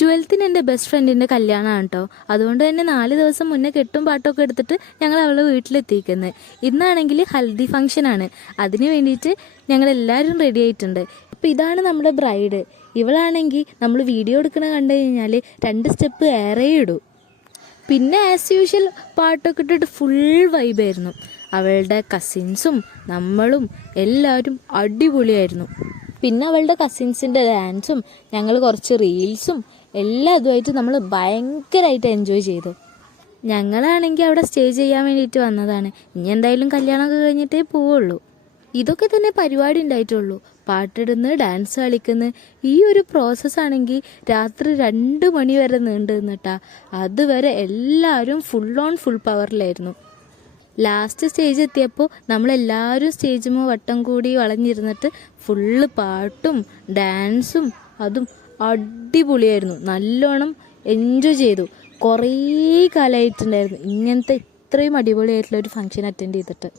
12th എൻ്റെ best ഫ്രണ്ടിൻ്റെ കല്യാണമാണ് കേട്ടോ. അതുകൊണ്ട് തന്നെ 4 ദിവസം മുന്നേ കെട്ടും പാട്ടൊക്കെ എടുത്തിട്ട് ഞങ്ങൾ അവളുടെ വീട്ടിലെത്തിക്കുന്നത്. ഇന്നാണെങ്കിൽ ഹൽദി ഫംഗ്ഷനാണ്. അതിന് വേണ്ടിയിട്ട് ഞങ്ങളെല്ലാവരും റെഡി ആയിട്ടുണ്ട്. അപ്പോൾ ഇതാണ് നമ്മുടെ ബ്രൈഡ്. ഇവളാണെങ്കിൽ നമ്മൾ വീഡിയോ എടുക്കണ കണ്ടു കഴിഞ്ഞാൽ 2 സ്റ്റെപ്പ് ഏറെ ഇടും. പിന്നെ ആസ് യൂഷ്വൽ പാട്ടൊക്കെ ഇട്ടിട്ട് ഫുൾ വൈബായിരുന്നു. അവളുടെ കസിൻസും നമ്മളും എല്ലാവരും അടിപൊളിയായിരുന്നു. പിന്നെ അവളുടെ കസിൻസിൻ്റെ ഡാൻസും ഞങ്ങൾ കുറച്ച് റീൽസും എല്ലാം ഇതുമായിട്ട് നമ്മൾ ഭയങ്കരമായിട്ട് എൻജോയ് ചെയ്തു. ഞങ്ങളാണെങ്കിൽ അവിടെ സ്റ്റേ ചെയ്യാൻ വേണ്ടിയിട്ട് വന്നതാണ്. ഇനി എന്തായാലും കല്യാണമൊക്കെ കഴിഞ്ഞിട്ടേ പോവുള്ളൂ. ഇതൊക്കെ തന്നെ പരിപാടി ഉണ്ടായിട്ടുള്ളൂ. പാട്ടിടുന്ന്, ഡാൻസ് കളിക്കുന്നു. ഈ ഒരു പ്രോസസ്സാണെങ്കിൽ രാത്രി 2 മണി വരെ നീണ്ടു നിന്നിട്ടാ. അതുവരെ എല്ലാവരും ഫുൾ പവറിലായിരുന്നു. ലാസ്റ്റ് സ്റ്റേജ് എത്തിയപ്പോൾ നമ്മളെല്ലാവരും സ്റ്റേജിൽ വട്ടം കൂടി വളഞ്ഞിരുന്നിട്ട് ഫുള്ള് പാട്ടും ഡാൻസും അതും അടിപൊളിയായിരുന്നു. നല്ലോണം എൻജോയ് ചെയ്തു. കുറേ കാലമായിട്ടുണ്ടായിരുന്നു ഇങ്ങനത്തെ ഇത്രയും അടിപൊളിയായിട്ടുള്ള ഒരു ഫംഗ്ഷൻ അറ്റൻഡ് ചെയ്തിട്ട്.